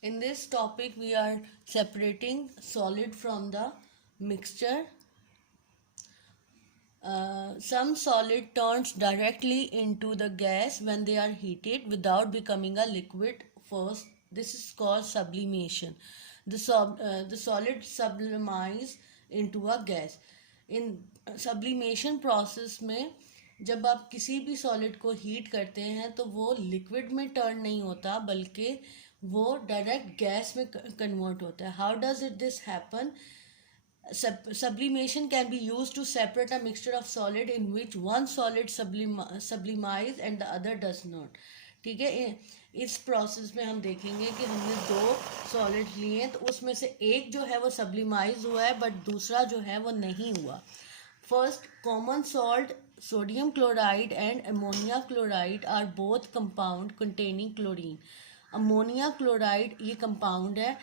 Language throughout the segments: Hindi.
In this topic, we are separating solid from the mixture. Some solid turns directly into the gas when they are heated without becoming a liquid first. This is called sublimation. The solid sublimes into a gas. In sublimation process में जब आप किसी भी सॉलिड को हीट करते हैं तो वो लिक्विड में टर्न नहीं होता बल्कि वो डायरेक्ट गैस में कन्वर्ट होता है. How does it this happen? Sublimation can be used to separate a mixture of solid in which one solid sublimes and the other does not. ठीक है. इस प्रोसेस में हम देखेंगे कि हमने दो सॉलिड लिए हैं तो उसमें से एक जो है वो सब्लिमाइज हुआ है बट दूसरा जो है वो नहीं हुआ. First, common salt sodium chloride and ammonia chloride are both compound containing chlorine. Ammonia chloride ये कंपाउंड है,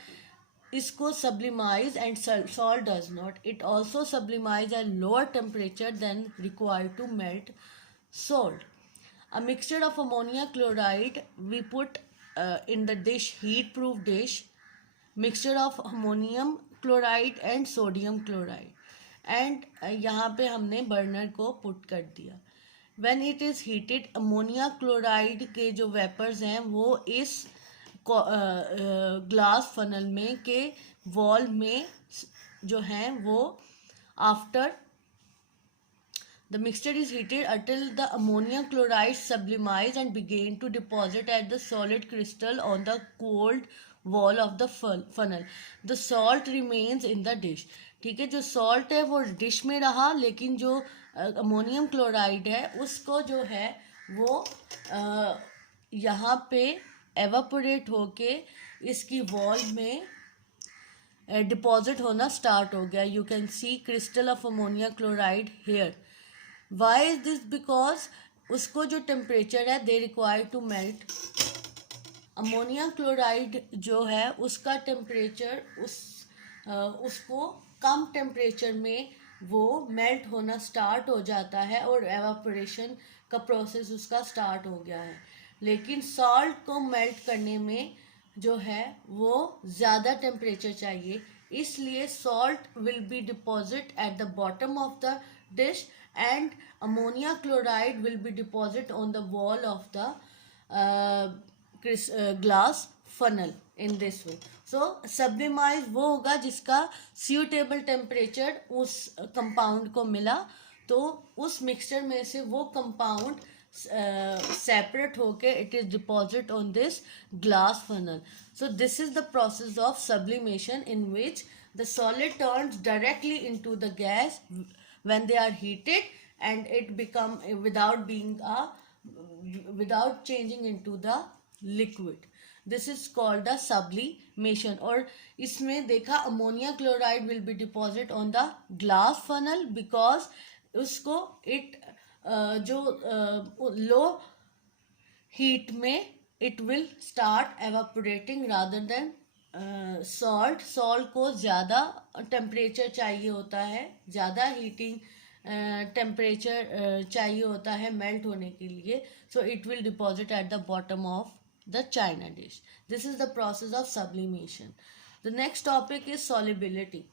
इसको sublimize and salt does not. It also sublimise at lower temperature than required to melt salt. A mixture of ammonia chloride we put in the dish, heat proof dish, mixture of ammonium chloride and sodium chloride, and यहाँ पे हमने बर्नर को पुट कर दिया. When it is heated, ammonia chloride के जो वेपर्स हैं वो इस ग्लास फनल में के वॉल में जो हैं वो after the mixture is heated until the ammonia chloride sublimes and begin to deposit at the solid crystal on the cold wall of the funnel. The salt remains in the dish. ठीक है, जो सॉल्ट है वो डिश में रहा लेकिन जो अमोनियम क्लोराइड है उसको जो है वो यहाँ पे एवापोरेट होके इसकी वॉल में डिपॉजिट होना स्टार्ट हो गया. You can see crystal of ammonia chloride here. Why is this? Because उसको जो टेम्परेचर है they require to melt. Ammonia chloride जो है उसका टेम्परेचर उसको कम टेम्परेचर में वो मेल्ट होना स्टार्ट हो जाता है और एवापोरेशन का प्रोसेस उसका स्टार्ट हो गया है. लेकिन सॉल्ट को मेल्ट करने में जो है वो ज़्यादा टेम्परेचर चाहिए, इसलिए salt will be deposit at the bottom of the dish and ammonia chloride will be deposited on the wall of the glass funnel in this way. So sublimize वो होगा जिसका suitable temperature उस compound को मिला तो उस mixture में से वो compound separate होके it is deposited on this glass funnel. So this is the process of sublimation in which the solid turns directly into the gas when they are heated and it become without changing into the liquid. This is called the sublimation. और इसमें देखा ammonia chloride will be deposited on the glass funnel because उसको it जो low heat में it will start evaporating rather than salt को ज़्यादा टेम्परेचर चाहिए होता है, ज़्यादा हीटिंग टेम्परेचर चाहिए होता है मेल्ट होने के लिए. So it will deposit at the bottom of the China dish. This is the process of sublimation. The next topic is solubility.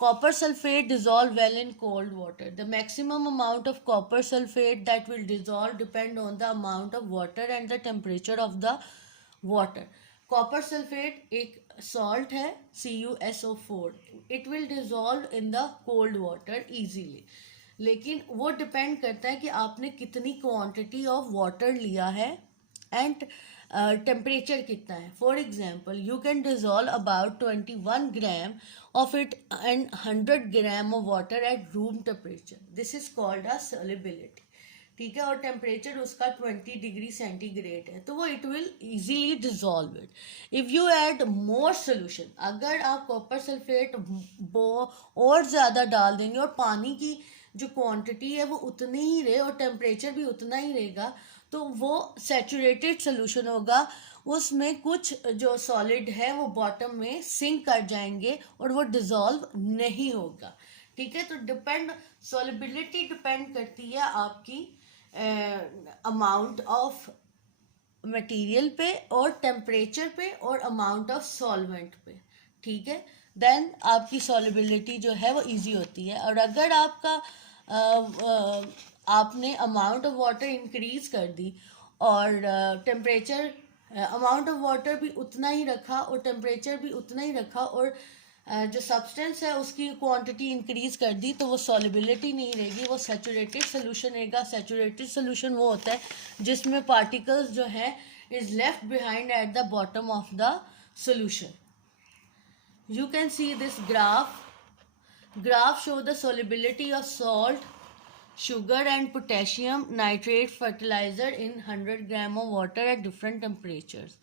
Copper sulfate dissolve well in cold water. The maximum amount of copper sulfate that will dissolve depend on the amount of water and the temperature of the water. Copper sulfate एक salt है CuSO4. It will dissolve in the cold water easily. लेकिन वो डिपेंड करता है कि आपने कितनी क्वांटिटी ऑफ वाटर लिया है एंड टेम्परेचर कितना है. For example you can dissolve about 21 gram of it and 100 gram of water at room temperature. This is called a solubility. ठीक है, और टेम्परेचर उसका 20 डिग्री सेंटीग्रेड है तो वो it will easily dissolve it. If you add more solution, अगर आप कॉपर सल्फेट और ज़्यादा डाल देंगे और पानी की जो क्वांटिटी है वो उतनी ही रहे और टेम्परेचर भी उतना ही रहेगा तो वो सैचुरेटेड सोल्यूशन होगा. उसमें कुछ जो सॉलिड है वो बॉटम में सिंक कर जाएंगे और वो डिजॉल्व नहीं होगा. ठीक है, तो सॉलिबिलिटी डिपेंड करती है आपकी अमाउंट ऑफ मटेरियल पे और टेम्परेचर पे और अमाउंट ऑफ सॉल्वेंट पे, ठीक है, देन आपकी सॉलिबिलिटी जो है वो इजी होती है। और अगर आपका आपने अमाउंट ऑफ वाटर इंक्रीज कर दी और टेम्परेचर अमाउंट ऑफ वाटर भी उतना ही रखा और टेम्परेचर भी उतना ही रखा और जो सब्सटेंस है उसकी क्वांटिटी इंक्रीज कर दी, तो वो सॉलिबिलिटी नहीं रहेगी, वो सैचुरेटेड सोल्यूशन रहेगा। सैचुरेटेड सोल्यूशन वो होता है जिसमें पार्टिकल्स जो है is left behind at the bottom of the solution. You can see this graph. Graph show the solubility of salt, sugar and potassium nitrate fertilizer in 100 gram of water at different temperatures.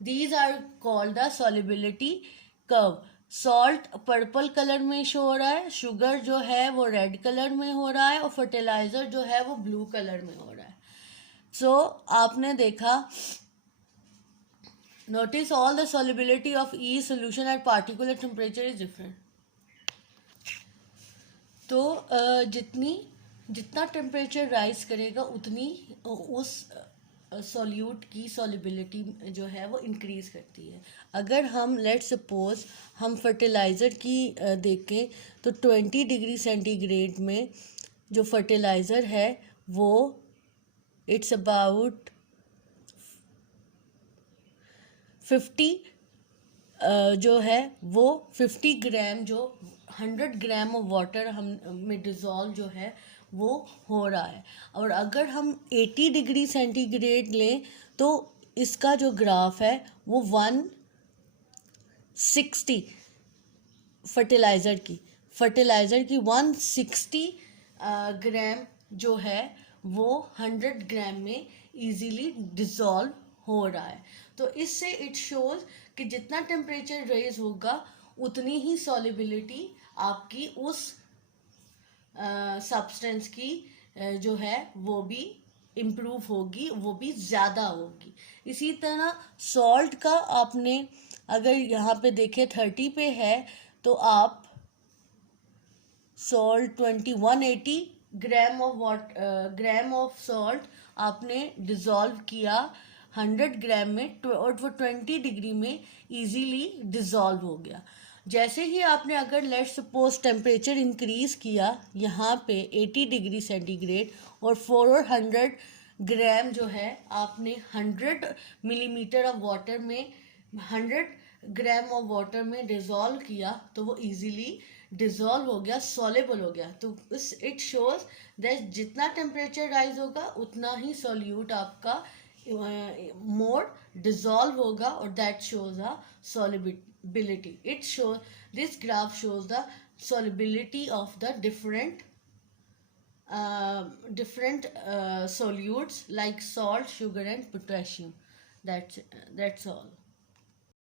These are called the solubility curve. Salt purple colour में शो हो रहा है, शुगर जो है वो रेड कलर में हो रहा है और फर्टिलाइजर जो है वो ब्लू कलर में हो रहा है। सो आपने देखा, notice all the solubility of each solution at particular temperature is different. तो जितना टेम्परेचर राइज करेगा उतनी उस सॉल्यूट की सॉलिबिलिटी जो है वो इंक्रीज करती है। अगर हम लेट सपोज हम फर्टिलाइज़र की देखें तो 20 डिग्री सेंटीग्रेड में जो फर्टिलाइज़र है वो इट्स अबाउट 50 जो है वो 50 ग्राम जो 100 ग्राम ऑफ वाटर हम में डिज़ोल्व जो है वो हो रहा है। और अगर हम 80 डिग्री सेंटीग्रेड लें तो इसका जो ग्राफ है वो 160 फर्टिलाइज़र की 160 ग्राम जो है वो 100 ग्राम में इजीली डिज़ोल्व हो रहा है। तो इससे इट शोज कि जितना टेम्परेचर रेज होगा उतनी ही सॉलिबिलिटी आपकी उस सब्सटेंस की जो है वो भी इम्प्रूव होगी, वो भी ज़्यादा होगी। इसी तरह सॉल्ट का आपने अगर यहाँ पे देखें 30 पे है तो आप सॉल्ट 180 ग्राम ऑफ सॉल्ट आपने डिज़ोल्व किया 100 ग्राम में और वो 20 डिग्री में इजीली डिज़ोल्व हो गया। जैसे ही आपने अगर लेट सपोज टेम्परेचर इंक्रीज किया यहाँ पे 80 डिग्री सेंटीग्रेड और 400 ग्राम जो है आपने 100 मिलीमीटर ऑफ वाटर में 100 ग्राम ऑफ वाटर में डिज़ोल्व किया तो वो इजीली डिज़ोल्व हो गया, सॉल्युबल हो गया। तो इट शोज दैट जितना टेम्परेचर राइज होगा उतना ही सॉल्यूट आपका मोर डिज़ोल्व होगा और that shows a solubility. This graph shows the solubility of the different solutes like salt, sugar and potassium. That's all.